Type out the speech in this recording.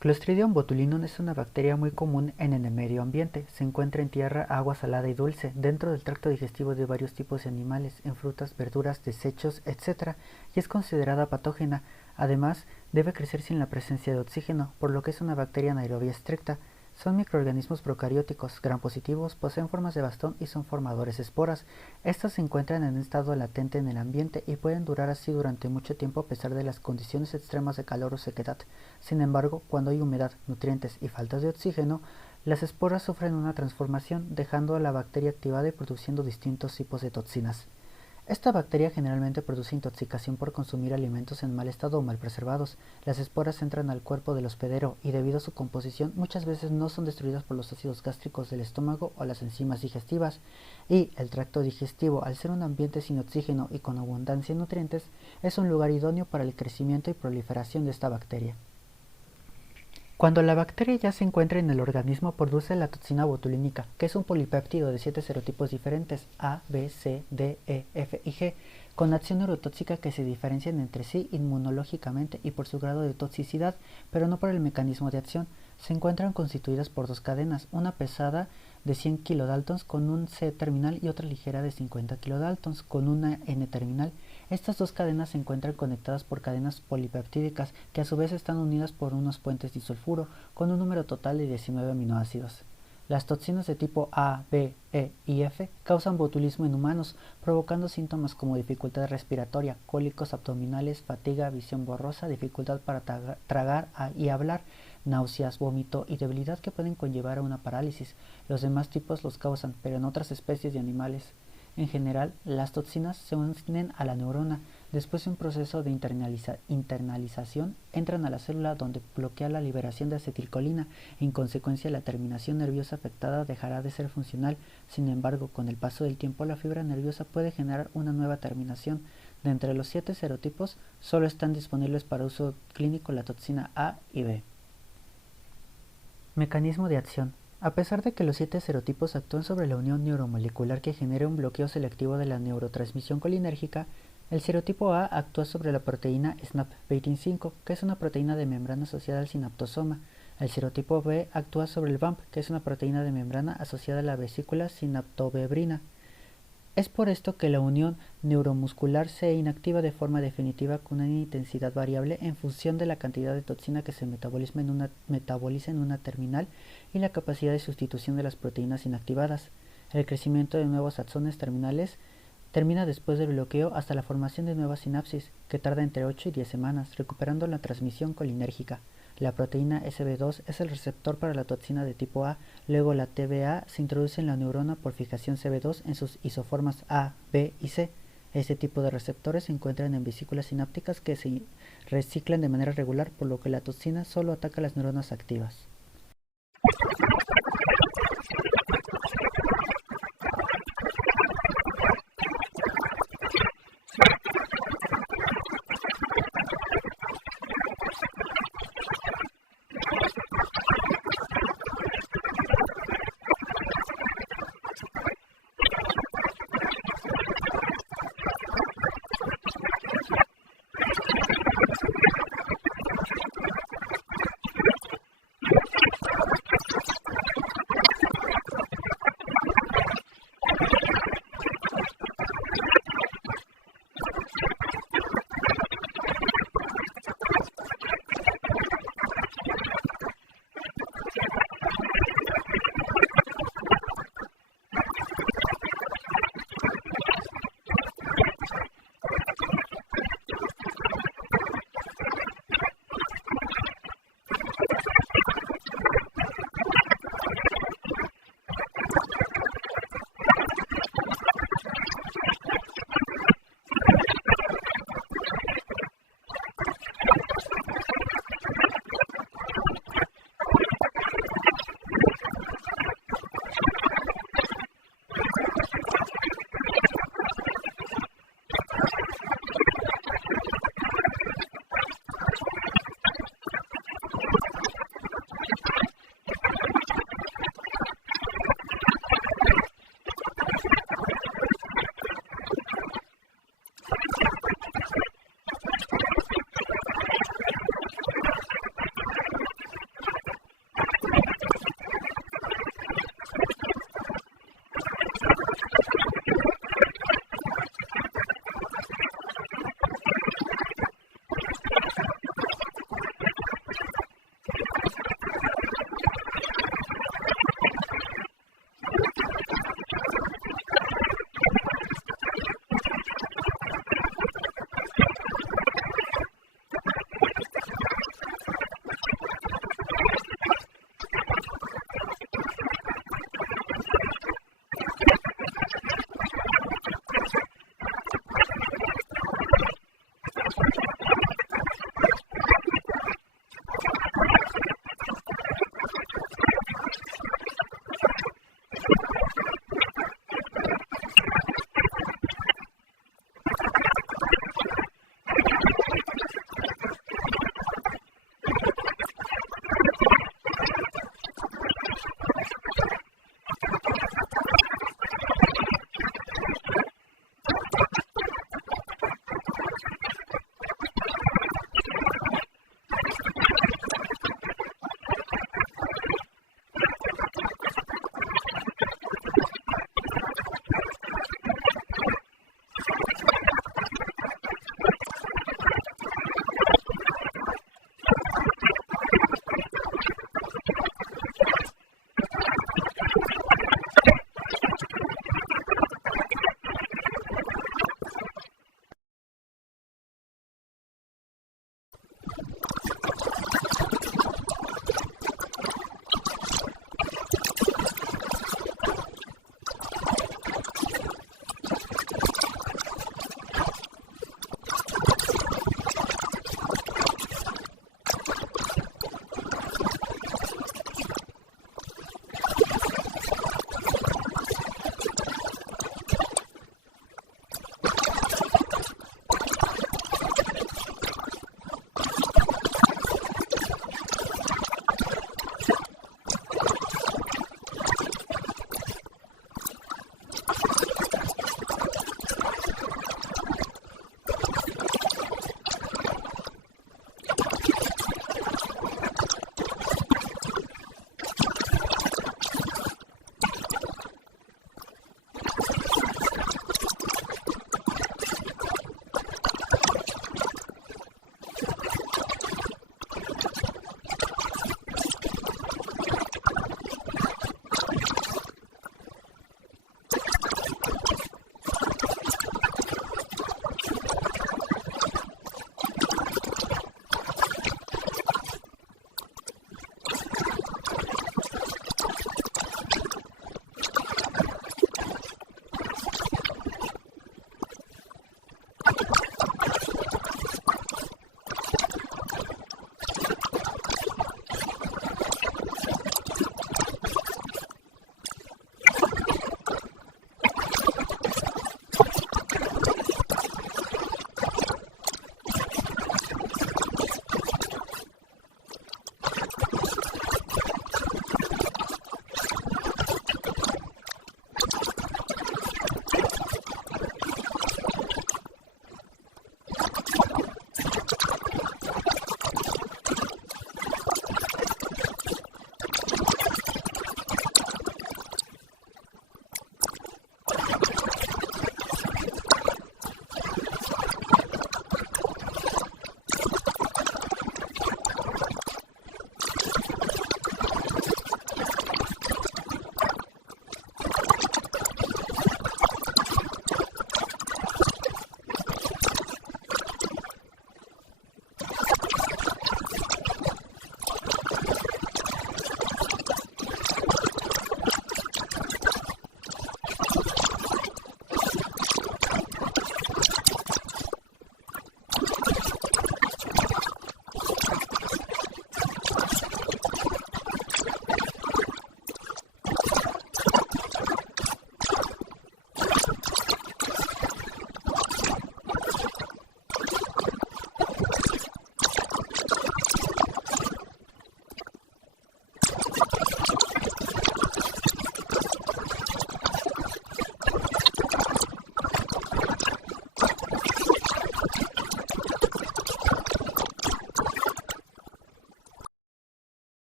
Clostridium botulinum es una bacteria muy común en el medio ambiente. Se encuentra en tierra, agua salada y dulce, dentro del tracto digestivo de varios tipos de animales, en frutas, verduras, desechos, etc. y es considerada patógena. Además, debe crecer sin la presencia de oxígeno, por lo que es una bacteria anaerobia estricta. Son microorganismos procarióticos, gram positivos, poseen formas de bastón y son formadores de esporas. Estas se encuentran en estado latente en el ambiente y pueden durar así durante mucho tiempo a pesar de las condiciones extremas de calor o sequedad. Sin embargo, cuando hay humedad, nutrientes y falta de oxígeno, las esporas sufren una transformación, dejando a la bacteria activada y produciendo distintos tipos de toxinas. Esta bacteria generalmente produce intoxicación por consumir alimentos en mal estado o mal preservados. Las esporas entran al cuerpo del hospedero y debido a su composición muchas veces no son destruidas por los ácidos gástricos del estómago o las enzimas digestivas. Y el tracto digestivo, al ser un ambiente sin oxígeno y con abundancia de nutrientes, es un lugar idóneo para el crecimiento y proliferación de esta bacteria. Cuando la bacteria ya se encuentra en el organismo, produce la toxina botulínica, que es un polipéptido de 7 serotipos diferentes A, B, C, D, E, F y G, con acción neurotóxica que se diferencian entre sí inmunológicamente y por su grado de toxicidad, pero no por el mecanismo de acción. Se encuentran constituidas por dos cadenas, una pesada de 100 kilodaltons con un C terminal y otra ligera de 50 kilodaltons con una N terminal. Estas dos cadenas se encuentran conectadas por cadenas polipeptídicas que a su vez están unidas por unos puentes disulfuro con un número total de 19 aminoácidos. Las toxinas de tipo A, B, E y F causan botulismo en humanos, provocando síntomas como dificultad respiratoria, cólicos abdominales, fatiga, visión borrosa, dificultad para tragar y hablar, náuseas, vómito y debilidad que pueden conllevar a una parálisis. Los demás tipos los causan, pero en otras especies de animales. En general, las toxinas se unen a la neurona. Después de un proceso de internalización, entran a la célula donde bloquea la liberación de acetilcolina. En consecuencia, la terminación nerviosa afectada dejará de ser funcional. Sin embargo, con el paso del tiempo, la fibra nerviosa puede generar una nueva terminación. De entre los 7 serotipos, solo están disponibles para uso clínico la toxina A y B. Mecanismo de acción. A pesar de que los 7 serotipos actúan sobre la unión neuromolecular que genera un bloqueo selectivo de la neurotransmisión colinérgica, el serotipo A actúa sobre la proteína SNAP-Beightin-5, que es una proteína de membrana asociada al sinaptosoma. El serotipo B actúa sobre el BAMP, que es una proteína de membrana asociada a la vesícula sinaptobebrina. Es por esto que la unión neuromuscular se inactiva de forma definitiva con una intensidad variable en función de la cantidad de toxina que se metaboliza en una terminal y la capacidad de sustitución de las proteínas inactivadas. El crecimiento de nuevos axones terminales termina después del bloqueo hasta la formación de nuevas sinapsis, que tarda entre 8 y 10 semanas, recuperando la transmisión colinérgica. La proteína Sb2 es el receptor para la toxina de tipo A, luego la Tba se introduce en la neurona por fijación Cb2 en sus isoformas A, B y C. Este tipo de receptores se encuentran en vesículas sinápticas que se reciclan de manera regular, por lo que la toxina solo ataca las neuronas activas.